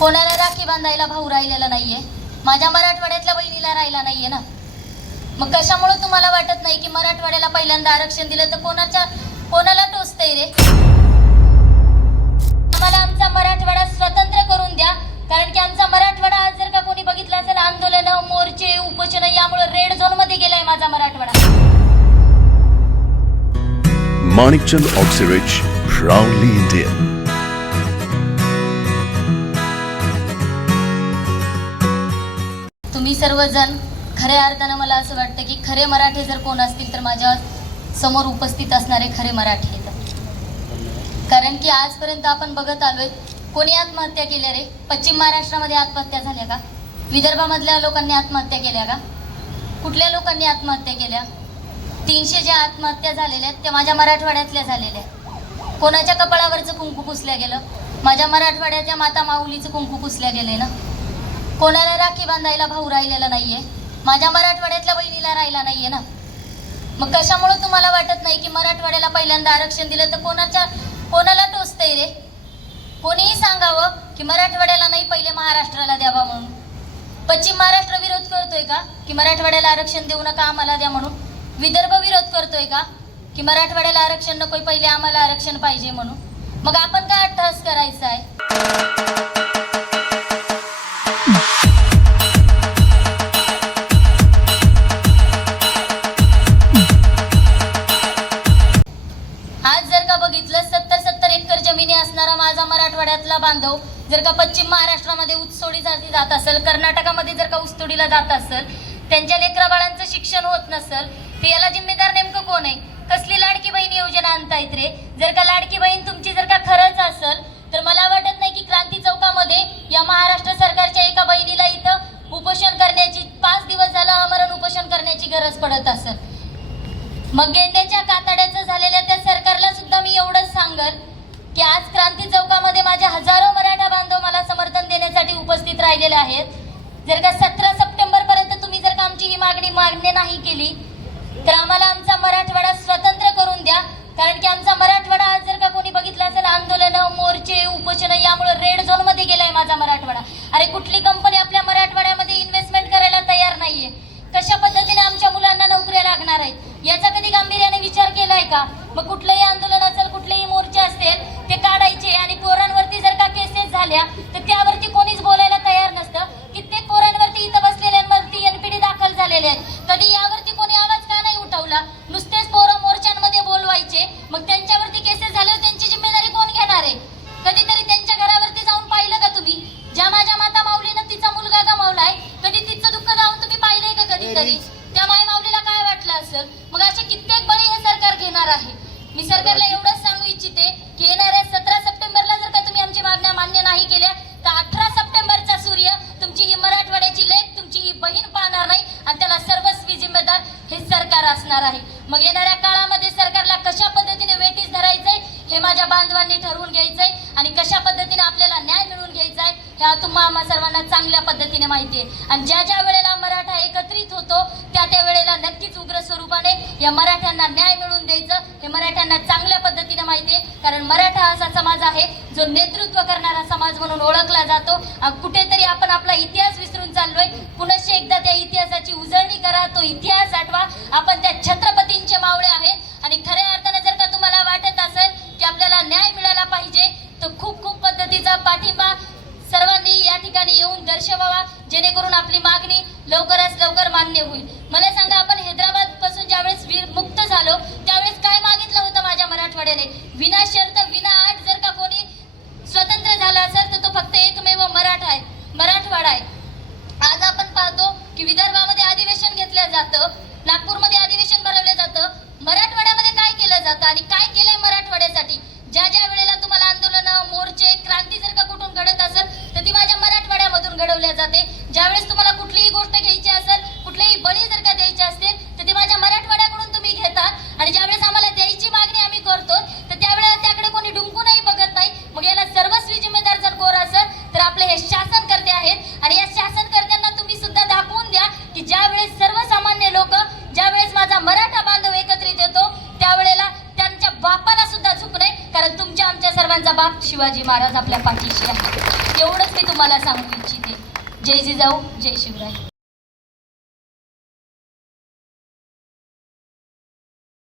कोणाला राखी बांधायला भाऊ राहिलेला नाहीये? माझ्या मराठवाड्यातल्या बहिणीला राहिला नाहीये ना? मग कशामुळे तुम्हाला वाटत नाही की मराठवाड्याला पहिल्यांदा आरक्षण दिलं तर कोणाच्या कोणाला टोचतंय रे? आम्हाला आमचा मराठवाडा स्वतंत्र करून द्या कारण की आमचा मराठवाडा आज जर का कोणी बघितला असेल आंदोलन मोर्चे उपोषण यामुळे रेड झोनमध्ये गेलाय माझा Marathwada. Manikchand Oxyrich, proudly Indian. सर्वजण खऱ्या अर्थानं मला असं वाटतं की खरे मराठे जर कोण असतील तर माझ्यासमोर उपस्थित असणारे खरे मराठी कारण की आजपर्यंत आपण बघत आलोय कोणी आत्महत्या केल्या रे? पश्चिम महाराष्ट्रामध्ये आत्महत्या झाल्या का? विदर्भामधल्या लोकांनी आत्महत्या केल्या का? कुठल्या लोकांनी आत्महत्या केल्या? तीनशे ज्या आत्महत्या झालेल्या आहेत त्या माझ्या मराठवाड्यातल्या झालेल्या आहेत. कोणाच्या कपाळावरचं कुंकू पुसल्या गेलं? माझ्या मराठवाड्याच्या माता माऊलीचं कुंकू पुसल्या गेले ना? कोणाला राखी बांधायला भाऊ राहिलेला नाहीये? माझ्या मराठवाड्यातल्या बहिणीला राहिला नाहीये ना? मग कशामुळे तुम्हाला वाटत नाही की मराठवाड्याला पहिल्यांदा आरक्षण दिलं तर कोणाच्या कोणाला टोचतंय रे? कोणीही सांगावं की मराठवाड्याला नाही पहिले महाराष्ट्राला द्यावा म्हणून. पश्चिम महाराष्ट्र विरोध करतोय का? की मराठवाड्याला आरक्षण देऊ नका आम्हाला द्या म्हणून? विदर्भ विरोध करतोय का? की मराठवाड्याला आरक्षण नकोय पहिले आम्हाला आरक्षण पाहिजे म्हणून? मग आपण काय अट्टहास करायचा आहे? बांधव जर का पश्चिम महाराष्ट्रामध्ये ऊसतोडी जाती जात असेल कर्नाटकामध्ये जर का ऊसतोडीला जात असेल त्यांच्या लेकरा बाळांचं शिक्षण होत नसेल ते याला जिम्मेदार नेमकं कोण आहे? कसली लाडकी बहीण योजना आणतायत रे? जर का लाडकी बहीण तुमची जर का खरंच असेल तर मला वाटत नाही की क्रांती चौकामध्ये या महाराष्ट्र सरकारच्या एका बहिणीला इथं उपोषण करण्याची पाच दिवस झालं आमरण उपोषण करण्याची गरज पडत असेल. मग गेंड्याच्या कातड्याचं झालेल्या त्या सरकारला सुद्धा मी एवढंच सांगल की आज क्रांती चौकामध्ये माझे हजारो मराठा बांधव मला समर्थन देण्यासाठी उपस्थित राहिलेले आहेत. जर का सतरा सप्टेंबर पर्यंत तुम्ही जर का आमची ही मागणी मान्य नाही केली तर आम्हाला आमचा मराठवाडा स्वतंत्र करून द्या. कारण की आमचा मराठवाडा आज जर का कोणी बघितलं असेल आंदोलन मोर्चे उपोषण यामुळे रेड झोनमध्ये गेलाय माझा मराठवाडा. अरे कुठली कंपनी आपल्या मराठवाड्यामध्ये इन्व्हेस्टमेंट करायला तयार नाहीये कशा पद्धतीने आमच्या मुलांना नोकऱ्या लागणार आहेत याचा कधी गांभीर्याने विचार केलाय का मग कुठलंही आंदोलन असेल कुठलेही मोर्चे असतील ते काढायचे आणि पोरांवरती जर का केसेस झाल्या तर त्यावरती कोणीच बोलायला तयार नसतं. कित्येक पोरांवरती इथं बसलेल्यांवरती एनपीडी दाखल झालेले आहेत. कधी यावरती कोणी आवाज का नाही उठवला? नुसतेच पोरं मोर्चांमध्ये बोलवायचे. मग त्यांच्यावरती केसेस झाल्यावर त्यांची जिम्मेदारी कोण घेणार आहे? कधीतरी त्यांच्या घरावरती जाऊन पाहिलं का तुम्ही? ज्या माझ्या माता माऊलीनं तिचा मुलगा गमावलाय कधी तिचं दुःख जाऊन तुम्ही पाहिलंय का कधीतरी? त्या माय माऊलीला काय वाटलं असेल? मग असे कित्येक बळी हे सरकार घेणार आहे. मी सरकारला एवढंच सांगू इच्छिते की येणाऱ्या सतरा सप्टेंबरला जर का तुम्ही आमची मागण्या मान्य नाही केल्या तर अठरा सप्टेंबरचा सूर्य तुमची ही मराठवाड्याची लेख तुमची ही बहीण पाहणार नाही आणि त्याला सर्वस्वी जिम्मेदार हे सरकार असणार आहे मग येणाऱ्या काळामध्ये सरकारला कशा पद्धतीने वेटीस धरायचंय हे माझ्या बांधवांनी ठरवून घ्यायचंय आणि कशा पद्धतीने आपल्याला न्याय मिळवून घ्यायचा आहे ह्या तुम्हा आम्हा सर्वांना चांगल्या पद्धतीने माहिती आहे. आणि ज्या ज्या वेळेला मराठा एकत्रित होतो त्या त्या वेळेला नक्कीच उग्र स्वरूपाने या मराठ्यांना न्याय मिळवून द्यायचं हे मराठ्यांना चांगल्या पद्धतीने माहिती आहे. कारण मराठा असा समाज आहे जो नेतृत्व करणारा समाज म्हणून ओळखला जातो. कुठेतरी आपण आपला इतिहास विसरून चाललोय. पुनश्च एकदा त्या इतिहासाची उजळणी करा तो इतिहास आठवा. आपण त्या छत्रपतींचे मावळे आहेत आणि खऱ्या अर्थाने जर का तुम्हाला वाटत असेल की आपल्याला न्याय मिळाला पाहिजे तर खूप खूप पद्धतीचा पाठिंबा सर्वांनी या ठिकाणी येऊन दर्शवावा करून आपली मागणी लवकरात लवकर मान्य होईल. मला सांगा आपण हैदराबादपासून ज्यावेळेस वीर मुक्त झालो त्यावेळेस काय मागितलं होतं माझ्या मराठवाड्याने? विना शर्त विना आठ जर का कोणी स्वतंत्र झाला असेल तर तो फक्त एकमेव मराठा आहे मराठवाडा आहे. आज आपण पाहतो की विदर्भामध्ये अधिवेशन घेतलं जातं नागपूरमध्ये अधिवेशन भरवलं जातं. मराठवाड्यामध्ये काय केलं जातं आणि काय केलंय मराठवाड्यासाठी? ज्या ज्या वेळेला तुम्हाला आंदोलन मोर्चे क्रांती जर का कुठून घडत असेल तर ती माझ्या मराठवाड्यामधून घडवल्या जाते. ज्यावेळेस तुम्हाला कुठलीही गोष्ट घ्यायची असेल कुठलेही बळी जर का द्यायचे असतील तर ते माझ्या मराठवाड्याकडून तुम्ही घेतात. आणि ज्यावेळेस आम्हाला द्यायची मागणी आम्ही करतो तर त्यावेळेला त्याकडे कोणी डुंकूनही बघत नाही. मग याला सर्वस्वी जिम्मेदार जर कोर असेल तर आपले हे शासनकर्ते आहेत. आणि या शासनकर्त्यांना तुम्ही सुद्धा दाखवून द्या की ज्यावेळेस सर्वसामान्य लोक ज्यावेळेस माझा मराठा बांधव एकत्रित येतो त्यावेळेला त्यांच्या बापाला सुद्धा झुकणे कारण तुमच्या आमच्या सर्वांचा बाप शिवाजी महाराज आपल्या पाठीशी आहे. एवढंच मी तुम्हाला सांगू इच्छिते. जय जिजाऊ जय शिवराय.